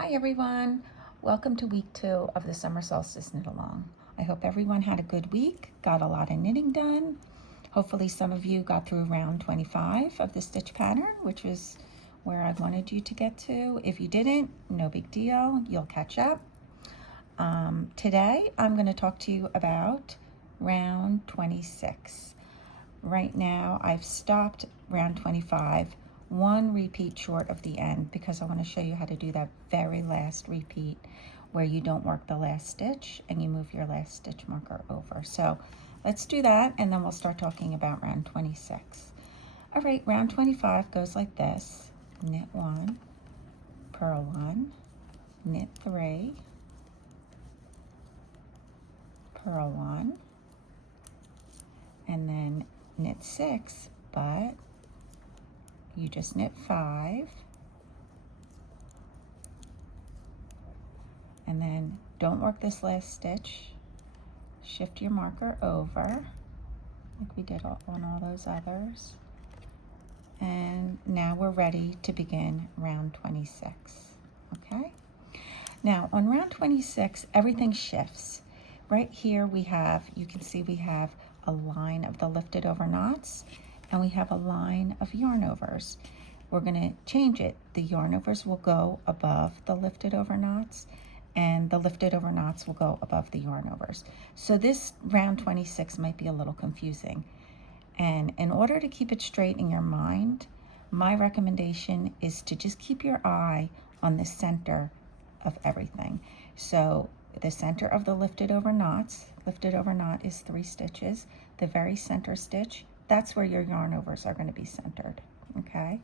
Hi everyone, welcome to week 2 of the summer solstice knit along. I hope everyone had a good week, got a lot of knitting done. Hopefully some of you got through round 25 of the stitch pattern, which is where I wanted you to get to. If you didn't, no big deal, you'll catch up. Today I'm going to talk to you about round 26. Right now I've stopped round 25, one repeat short of the end, because I want to show you how to do that very last repeat where you don't work the last stitch and you move your last stitch marker over. So let's do that and then we'll start talking about round 26. All right, round 25 goes like this: knit 1, purl 1, knit 3, purl 1, and then knit 6, but you just knit 5, and then don't work this last stitch, shift your marker over like we did on all those others, and now we're ready to begin round 26. Okay, now on round 26 everything shifts. Right here we have, you can see we have a line of the lifted over knots and we have a line of yarn overs. We're going to change it. The yarn overs will go above the lifted over knots and the lifted over knots will go above the yarn overs. So this round 26 might be a little confusing. And in order to keep it straight in your mind, my recommendation is to just keep your eye on the center of everything. So the center of the lifted over knot is 3 stitches. The very center stitch, that's where your yarn overs are going to be centered, okay?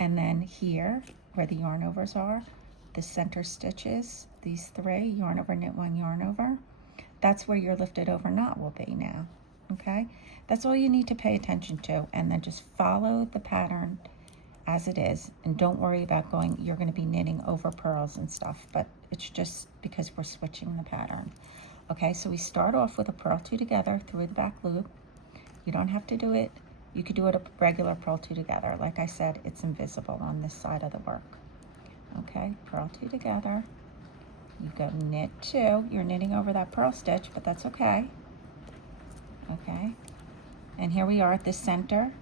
And then here, where the yarn overs are, the center stitches, these 3, yarn over, knit 1, yarn over, that's where your lifted over knot will be now, okay? That's all you need to pay attention to, and then just follow the pattern as it is, and don't worry about you're going to be knitting over purls and stuff, but it's just because we're switching the pattern. Okay, so we start off with a purl 2 together through the back loop. You don't have to do it, you could do it a regular purl 2 together. Like I said, it's invisible on this side of the work. Okay, purl 2 together, you go knit 2, you're knitting over that purl stitch, but that's okay. Okay, and here we are at the center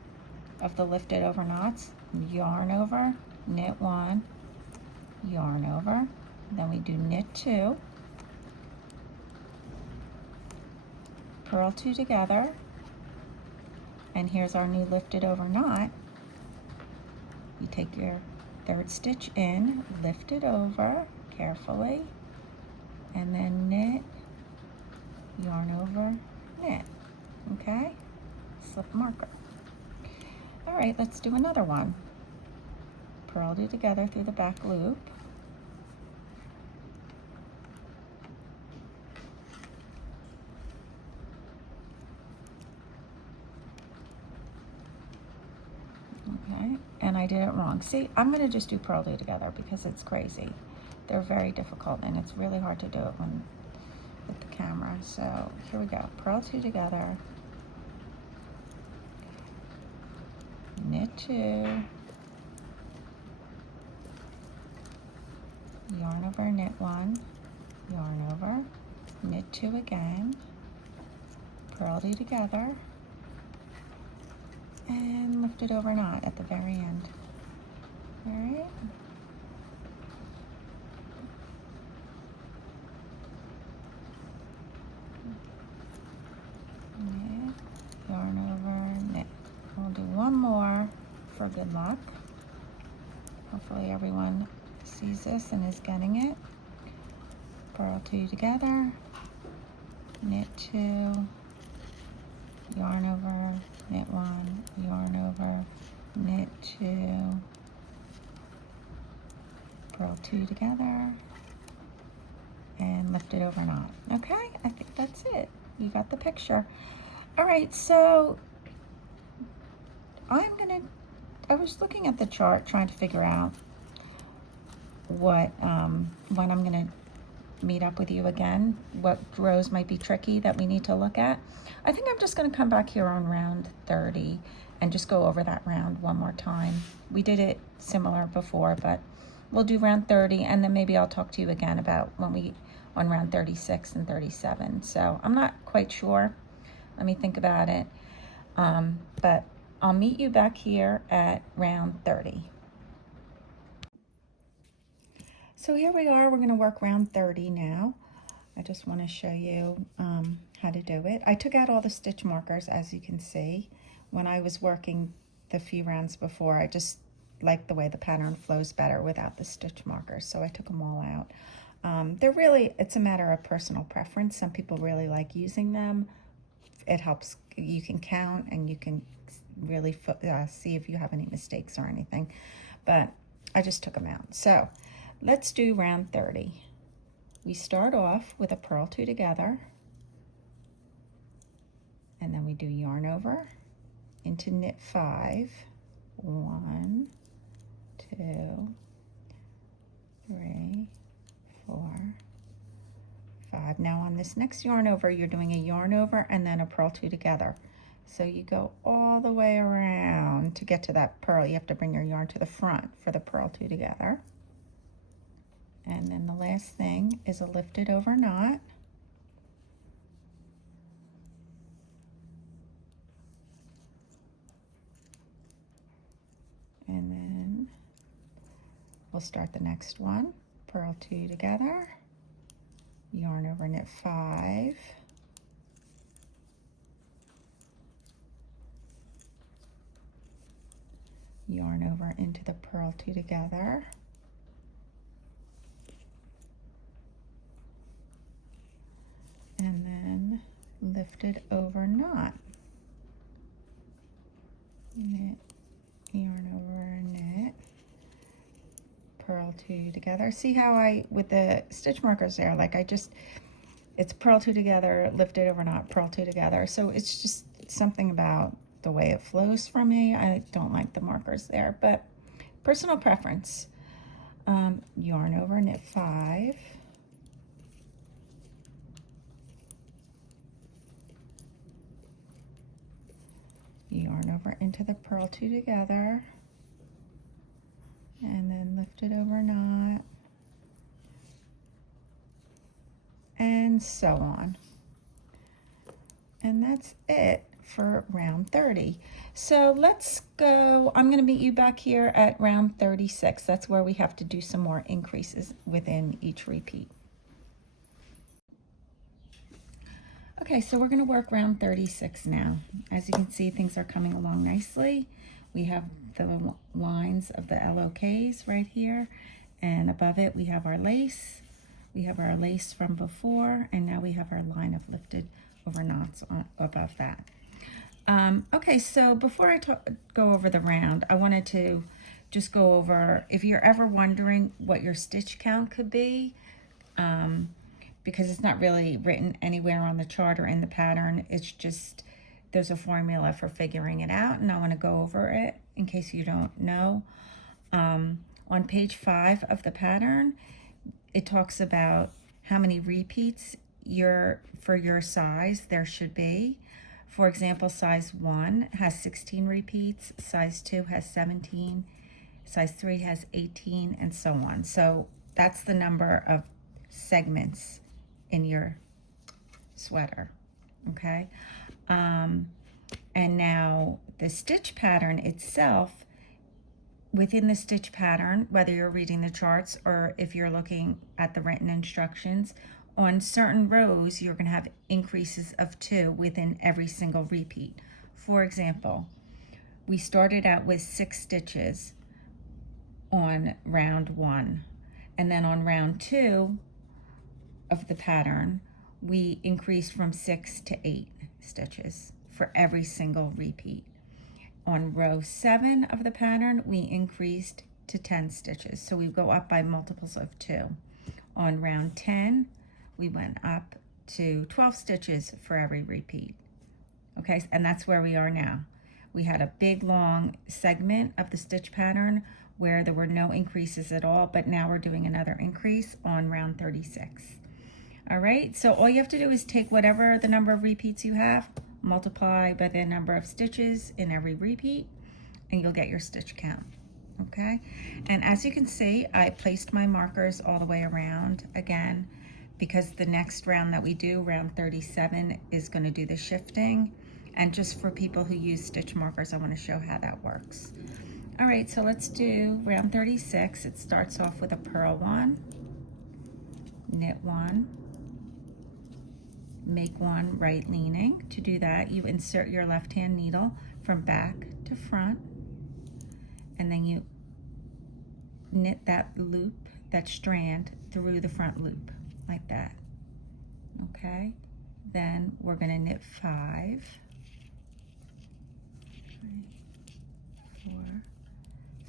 of the lifted over knots. Yarn over, knit 1, yarn over, then we do knit 2, purl 2 together, and here's our new lifted over knot. You take your 3rd stitch in, lift it over carefully, and then knit, yarn over, knit. Okay, slip marker. All right, let's do another one. Purl 2 together through the back loop. Okay, and I did it wrong. See, I'm going to just do purl 2 together because it's crazy. They're very difficult and it's really hard to do it with the camera. So here we go. Purl 2 together. Knit 2, yarn over, knit 1, yarn over, knit 2 again, purl 2 together, and lift it over knot at the very end. All right. Knit, yarn over, knit. We'll do one more for good luck. Hopefully everyone sees this and is getting it. Purl 2 together, knit 2, yarn over, knit 1, yarn over, knit 2, purl 2 together, and lift it over knot. Okay, I think that's it. You got the picture. All right, so I was looking at the chart trying to figure out what when I'm gonna meet up with you again, what rows might be tricky that we need to look at. I think I'm just gonna come back here on round 30 and just go over that round one more time. We did it similar before, but we'll do round 30, and then maybe I'll talk to you again about when we on round 36 and 37. So I'm not quite sure. Let me think about it. But I'll meet you back here at round 30. So here we are. We're going to work round 30 now. I just want to show you how to do it. I took out all the stitch markers, as you can see. When I was working the few rounds before, I just like the way the pattern flows better without the stitch markers, so I took them all out. It's a matter of personal preference. Some people really like using them. It helps, you can count and you can really see if you have any mistakes or anything, but I just took them out. So let's do round 30. We start off with a purl 2 together, and then we do yarn over into knit 5. 1, 2, 3, 4, 5. Now on this next yarn over, you're doing a yarn over and then a purl 2 together. So you go all the way around to get to that purl. You have to bring your yarn to the front for the purl 2 together. And then the last thing is a lifted over knot. And then we'll start the next one. Purl 2 together, yarn over knit 5, yarn over into the purl 2 together, and then lifted over knot, knit, yarn over knit, purl 2 together. See how with the stitch markers there, it's purl 2 together, lifted over knot, purl 2 together. So it's just something about the way it flows for me. I don't like the markers there, but personal preference. Yarn over knit 5, yarn over into the purl 2 together, and then lifted over knot, and so on. And that's it for round 30. So let's go, I'm going to meet you back here at round 36. That's where we have to do some more increases within each repeat. Okay, so we're going to work round 36 now. As you can see, things are coming along nicely. We have the lines of the LOKs right here, and above it we have our lace. We have our lace from before, and now we have our line of lifted over knots above that. Okay, so before I go over the round, I wanted to just go over, if you're ever wondering what your stitch count could be, because it's not really written anywhere on the chart or in the pattern, it's just, there's a formula for figuring it out, and I want to go over it in case you don't know. On page 5 of the pattern, it talks about how many repeats for your size there should be. For example, size 1 has 16 repeats, size 2 has 17, size 3 has 18, and so on. So that's the number of segments in your sweater, okay? And now the stitch pattern itself, within the stitch pattern, whether you're reading the charts or if you're looking at the written instructions, on certain rows, you're going to have increases of 2 within every single repeat. For example, we started out with 6 stitches on round 1, and then on round 2 of the pattern, we increased from 6 to 8 stitches for every single repeat. On row 7 of the pattern, we increased to 10 stitches, so we go up by multiples of 2. On round 10, we went up to 12 stitches for every repeat. Okay, and that's where we are now. We had a big long segment of the stitch pattern where there were no increases at all, but now we're doing another increase on round 36. All right, so all you have to do is take whatever the number of repeats you have, multiply by the number of stitches in every repeat, and you'll get your stitch count. okay? And as you can see, I placed my markers all the way around again, because the next round that we do, round 37, is going to do the shifting. And just for people who use stitch markers, I want to show how that works. All right, so let's do round 36. It starts off with a purl one, knit one, make one right leaning. To do that, you insert your left hand needle from back to front, and then you knit that loop, that strand, through the front loop, like that, okay? Then we're gonna knit 5, 4,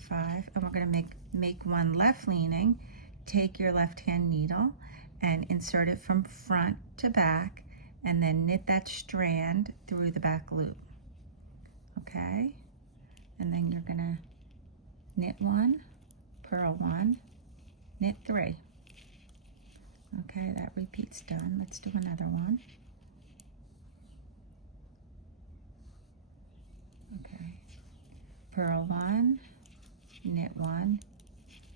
5, and we're gonna make one left leaning. Take your left hand needle and insert it from front to back, and then knit that strand through the back loop, okay? And then you're gonna knit one, purl one, knit 3. Okay, that repeat's done. Let's do another one. Okay, purl one, knit one,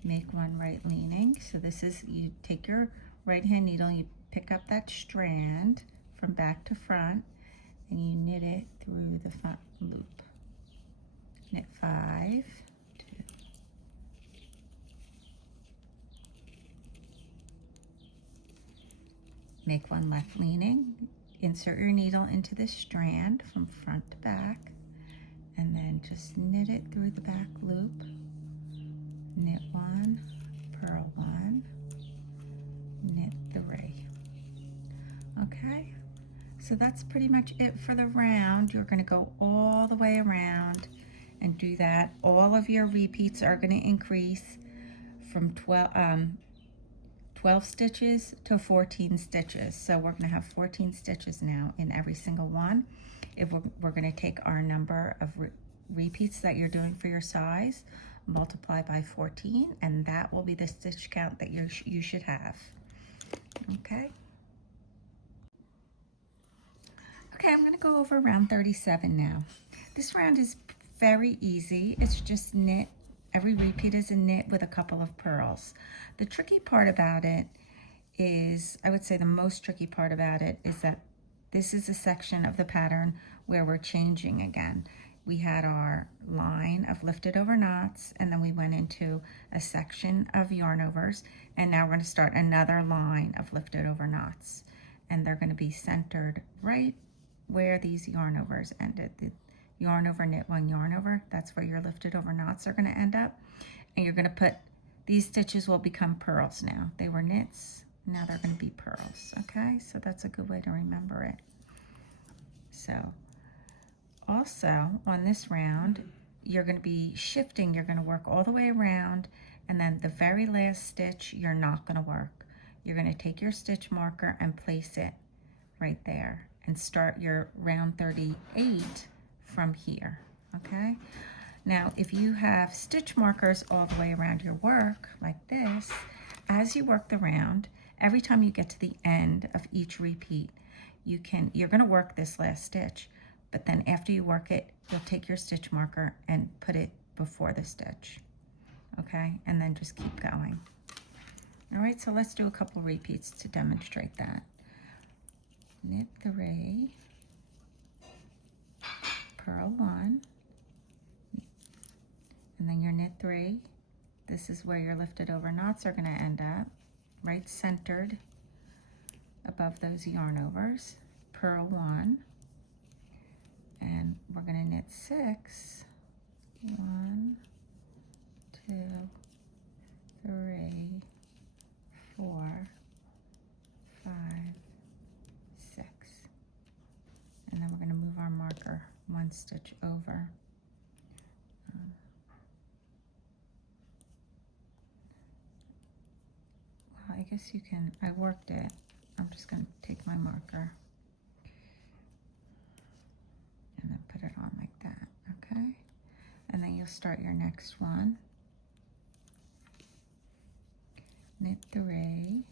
make one right leaning. So this is, you take your right hand needle, you pick up that strand from back to front, and you knit it through the front loop. Knit 5, 2, make one left leaning, insert your needle into the strand from front to back, and then just knit it through the back loop. Knit one, purl one, knit 3. Okay, so that's pretty much it for the round. You're going to go all the way around and do that. All of your repeats are going to increase from 12 stitches to 14 stitches. So we're going to have 14 stitches now in every single one. If we're going to take our number of repeats that you're doing for your size, multiply by 14, and that will be the stitch count that you should have. Okay. Okay, I'm going to go over round 37 now. This round is very easy. It's just knit. Every repeat is a knit with a couple of purls. The tricky part about it is, I would say the most tricky part about it is that this is a section of the pattern where we're changing again. We had our line of lifted over knots, and then we went into a section of yarn overs, and now we're going to start another line of lifted over knots, and they're going to be centered right where these yarn overs ended. The yarn over, knit one, yarn over, that's where your lifted over knots are going to end up. And you're going to put, these stitches will become purls now. They were knits, now they're going to be purls, okay? So that's a good way to remember it. So also on this round, you're going to be shifting. You're going to work all the way around, and then the very last stitch you're not going to work. You're going to take your stitch marker and place it right there and start your round 38 from here, okay? Now, if you have stitch markers all the way around your work like this, as you work the round, every time you get to the end of each repeat, you're going to work this last stitch, but then after you work it, you'll take your stitch marker and put it before the stitch, okay? And then just keep going. All right, so let's do a couple repeats to demonstrate that. Knit 3, purl 1, and then your knit 3. This is where your lifted over knots are going to end up, right centered above those yarn overs. Purl 1, and we're going to knit 6. 1, 2, 3, 4, 5, 6. And then we're going to move our marker one stitch over. Well, I guess you can, I worked it. I'm just going to take my marker and then put it on like that, okay? And then you'll start your next one. Knit 3,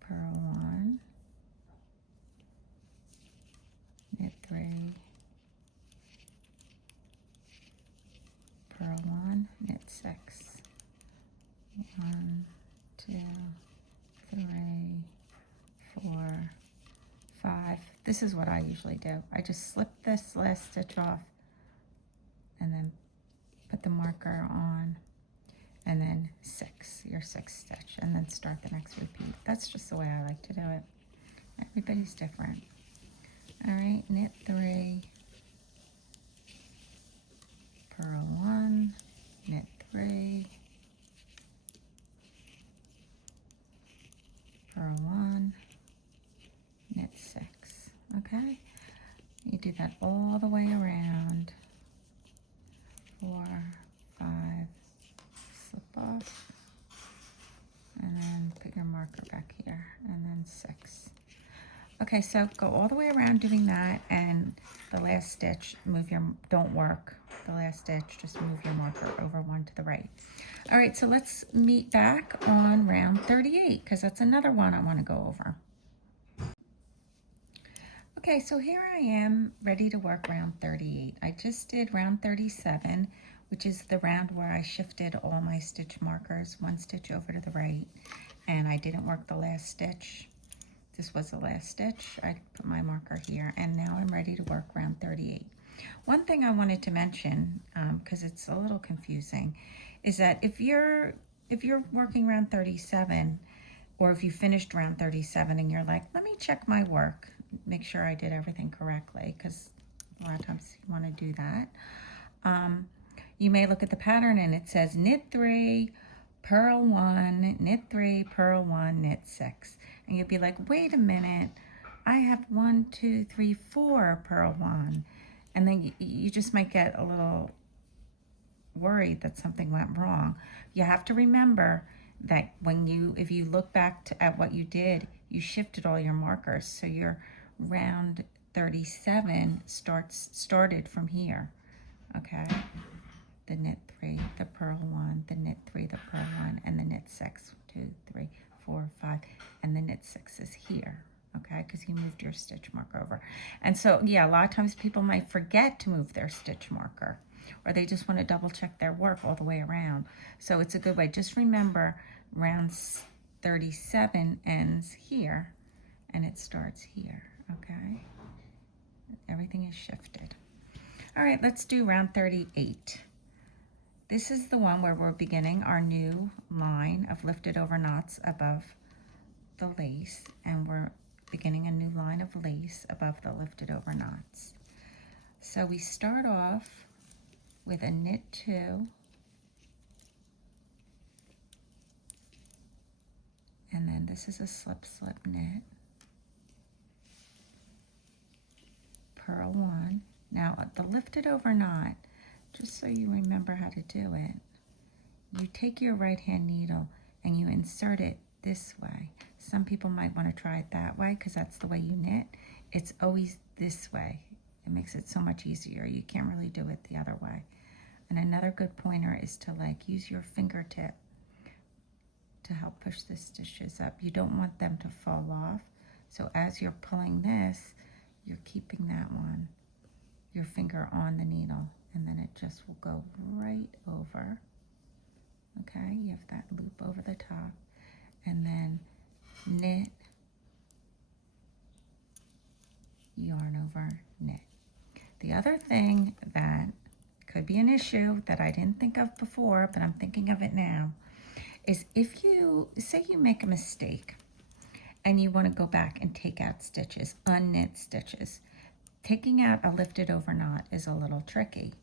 purl 1, knit 3, 6. 1, 2, 3, 4, 5. This is what I usually do. I just slip this last stitch off and then put the marker on, and then 6, your 6th stitch, and then start the next repeat. That's just the way I like to do it. Everybody's different. All right, knit 3, purl 1, knit 3, purl 1, knit 6. Okay, you do that all the way around. 4, 5, slip off, and then put your marker back here, and then 6. Okay, so go all the way around doing that, and the last stitch, don't work the last stitch, just move your marker over one to the right. All right, so let's meet back on round 38, because that's another one I want to go over. Okay, so here I am ready to work round 38. I just did round 37, which is the round where I shifted all my stitch markers, one stitch over to the right, and I didn't work the last stitch. This was the last stitch. I put my marker here, and now I'm ready to work round 38. One thing I wanted to mention, because it's a little confusing, is that if you're working round 37, or if you finished round 37 and you're like, let me check my work, make sure I did everything correctly, because a lot of times you want to do that. You may look at the pattern and it says knit 3, purl 1, knit 3, purl 1, knit 6. And you'd be like, wait a minute, I have 1, 2, 3, 4 purl 1. And then you just might get a little worried that something went wrong. You have to remember that if you look back at what you did, you shifted all your markers. So your round 37 started from here, okay? The knit 3, the purl 1, the knit 3, the purl 1, and the knit 6, 2, 3, 4, 5, and the knit 6 is here, okay? Because you moved your stitch marker over. And so, yeah, a lot of times people might forget to move their stitch marker, or they just want to double check their work all the way around. So it's a good way. Just remember, round 37 ends here, and it starts here, okay? Everything is shifted. All right, let's do round 38. This is the one where we're beginning our new line of lifted over knots above the lace, and we're beginning a new line of lace above the lifted over knots. So we start off with a knit 2, and then this is a slip slip knit, purl 1. Now the lifted over knot, just so you remember how to do it, you take your right hand needle and you insert it this way. Some people might want to try it that way because that's the way you knit. It's always this way. It makes it so much easier. You can't really do it the other way. And another good pointer is to use your fingertip to help push the stitches up. You don't want them to fall off. So as you're pulling this, you're keeping that one, your finger on the needle, and then it just will go right over. Okay, you have that loop over the top, and then knit, yarn over, knit. The other thing that could be an issue that I didn't think of before, but I'm thinking of it now, is if you, say you make a mistake and you want to go back and take out stitches, unknit stitches, taking out a lifted over knot is a little tricky.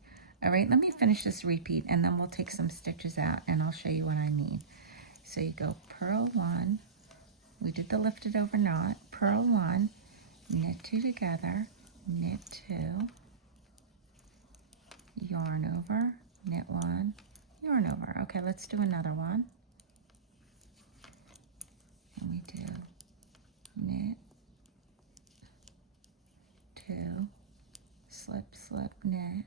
All right, let me finish this repeat and then we'll take some stitches out and I'll show you what I mean. So you go purl 1, we did the lifted over knot, purl 1, knit 2 together, knit 2, yarn over, knit 1, yarn over. Okay, let's do another one. And we do knit, 2, slip, slip, knit,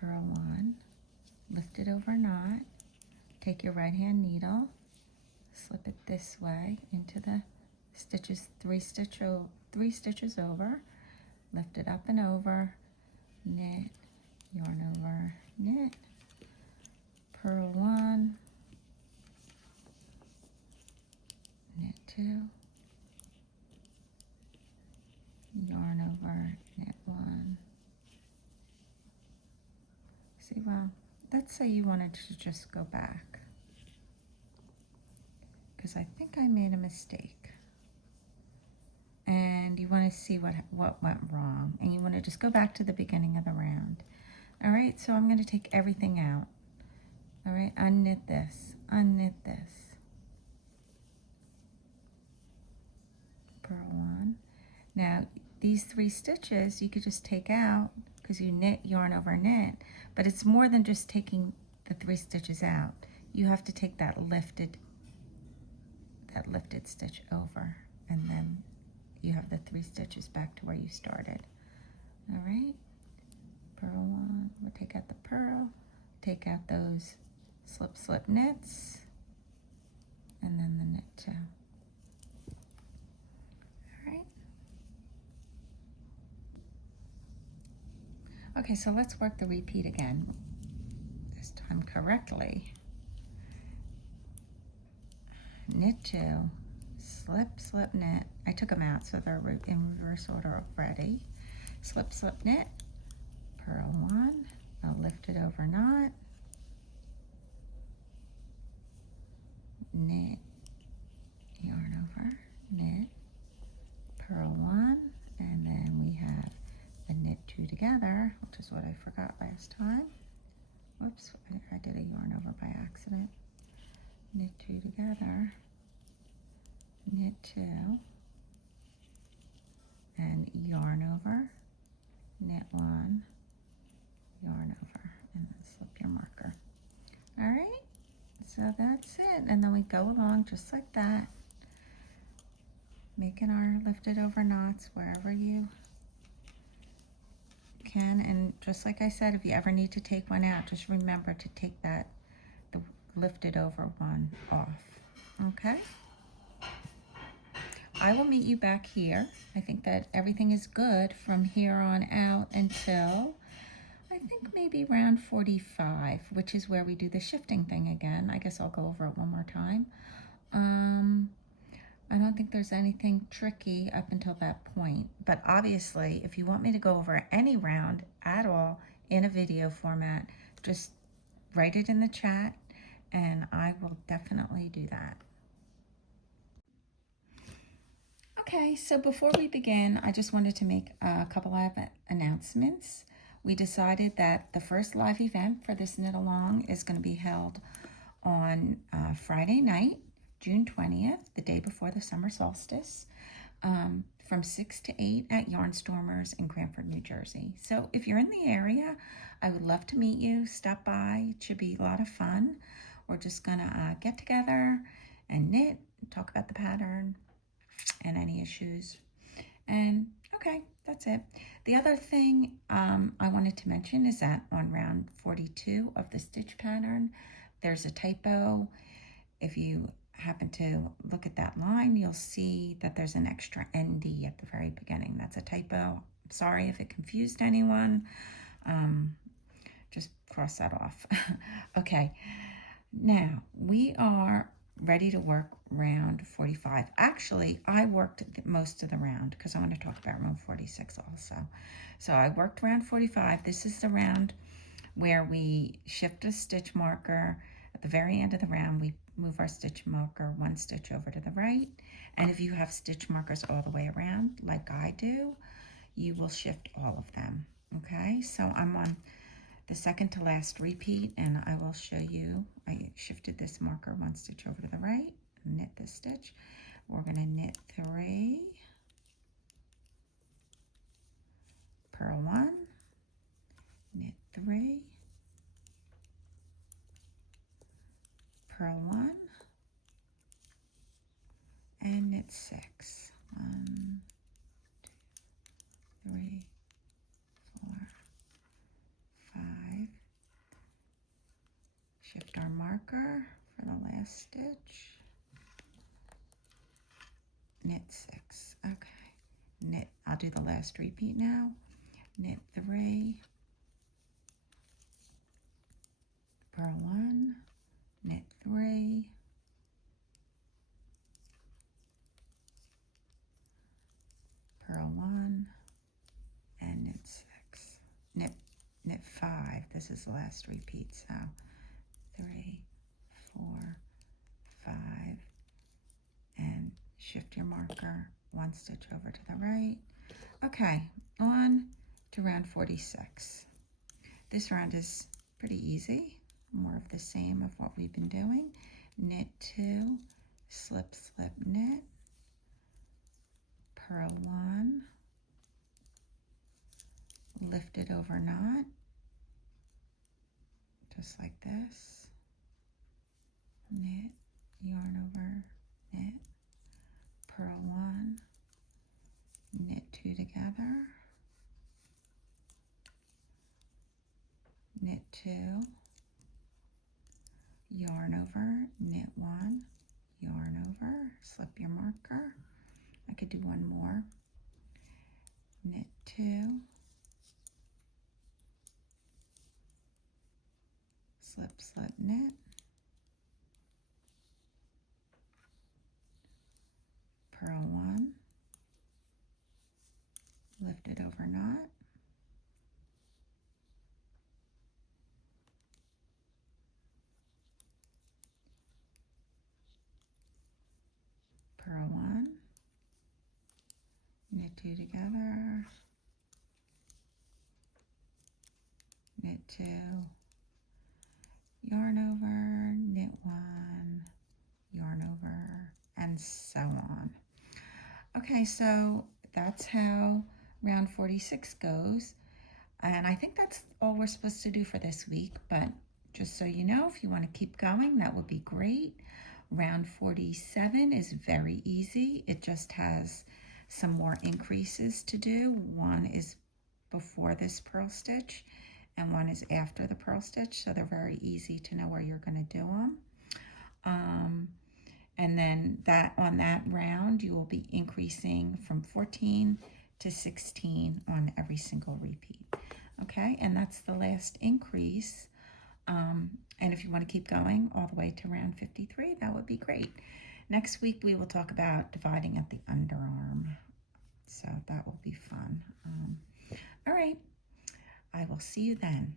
purl 1, lift it over knot, take your right hand needle, slip it this way into the stitches, 3 stitches over, lift it up and over, knit, see, well, let's say you wanted to just go back, because I think I made a mistake. And you want to see what went wrong, and you want to just go back to the beginning of the round. All right, so I'm going to take everything out. All right, unknit this, purl one. Now these 3 stitches you could just take out because you knit yarn over knit, but it's more than just taking the 3 stitches out. You have to take that lifted stitch over, and then you have the 3 stitches back to where you started. All right, purl one, we'll take out the purl, take out those slip knits, and then the knit 2. All right. Okay, so let's work the repeat again, this time correctly. Knit 2, slip knit. I took them out so they're in reverse order already. Slip knit, purl 1, a lifted over knot, knit, yarn over, knit, purl 1, and then we have the knit 2 together, which is what I forgot last time. Whoops, I did a yarn over by accident. Knit 2 together, knit 2, and yarn over, knit 1, yarn over, and then slip your marker. All right, so that's it, and then we go along just like that, making our lifted over knots wherever you can. And just like I said, if you ever need to take one out, just remember to take the lifted over one off. Okay, I will meet you back here. I think that everything is good from here on out until I think maybe round 45, which is where we do the shifting thing again. I guess I'll go over it one more time. I don't think there's anything tricky up until that point, but obviously if you want me to go over any round at all in a video format, just write it in the chat and I will definitely do that. Okay, so before we begin, I just wanted to make a couple of announcements. We decided that the first live event for this knit along is going to be held on Friday night, June 20th, the day before the summer solstice, from 6 to 8 at Yarnstormers in Cranford, New Jersey. So if you're in the area, I would love to meet you. Stop by. It should be a lot of fun. We're just gonna get together and knit, talk about the pattern and any issues. And okay, that's it. The other thing I wanted to mention is that on round 42 of the stitch pattern, there's a typo. If you happen to look at that line, you'll see that there's an extra ND at the very beginning. That's a typo. I'm sorry if it confused anyone. Just cross that off. Okay, now we are ready to work round 45. Actually, I worked most of the round because I want to talk about round 46 also. So I worked round 45. This is the round where we shift a stitch marker. At the very end of the round, we move our stitch marker 1 stitch over to the right. And if you have stitch markers all the way around, like I do, you will shift all of them. Okay, so I'm on the second to last repeat, and I will show you. I shifted this marker 1 stitch over to the right, knit this stitch. We're going to knit 3, purl 1, knit 3, purl 1, and knit 6. 1, 2, 3, 4, 5. Shift our marker for the last stitch. Knit 6. Okay. Knit. I'll do the last repeat now. Knit 3, purl 1, knit 3, purl 1, and knit 6. Knit 5. This is the last repeat, so 3, 4, 5, and shift your marker 1 stitch over to the right. Okay, on to round 46. This round is pretty easy, more of the same of what we've been doing. Knit 2, slip, slip, knit, purl 1, lift it over knot, just like this, knit, yarn over, knit, purl 1, knit 2 together, knit 2, yarn over, knit 1, yarn over, slip your marker. I could do one more. Knit 2, slip, slip, knit, purl 1, lift it over knot, purl 1, knit 2 together, knit 2, yarn over, knit 1, yarn over, and so on. Okay, so that's how round 46 goes. And I think that's all we're supposed to do for this week, but just so you know, if you want to keep going, that would be great. Round 47 is very easy. It just has some more increases to do. One is before this purl stitch and one is after the purl stitch, so they're very easy to know where you're going to do them. And then on that round, you will be increasing from 14 to 16 on every single repeat. Okay, and that's the last increase. And if you want to keep going all the way to round 53, that would be great. Next week, we will talk about dividing at the underarm. So that will be fun. All right, I will see you then.